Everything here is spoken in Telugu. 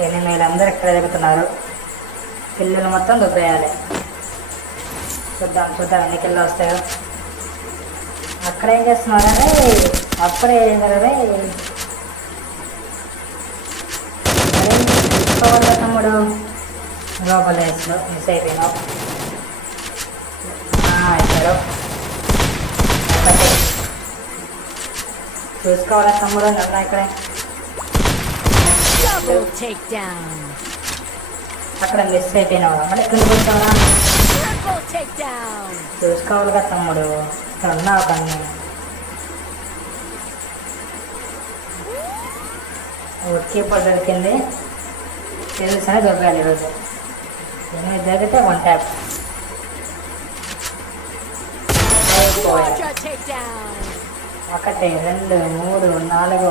ఎనిమిది అందరూ ఇక్కడ తిరుగుతున్నారు. పిల్లలు మొత్తం దుబ్బేయాలి. చూద్దాం చూద్దాం ఎన్ని కిల్లు వస్తాయో. అక్కడ ఏం చేస్తున్నారు అరే, అప్పుడే రే తీసుకోవాలి తమ్ముడు. లోపలేసులో మిస్ అయిపోయినావు. ఇచ్చారు. చూసుకోవాలా తమ్ముడు నన్ను ఇక్కడే. అక్కడ మిస్ అయిపోయినావు. మళ్ళీ కింద కూర్చోవరా. చూసుకోవాలి కదా తమ్ముడు, ఇక్కడ ఉన్నావు కానీ. కీపర్ దొరికింది. తెలుసని దొరకాలి ఈరోజు. 8 దొరికితే 1 ట్యాప్. ఒకటి 2 3 4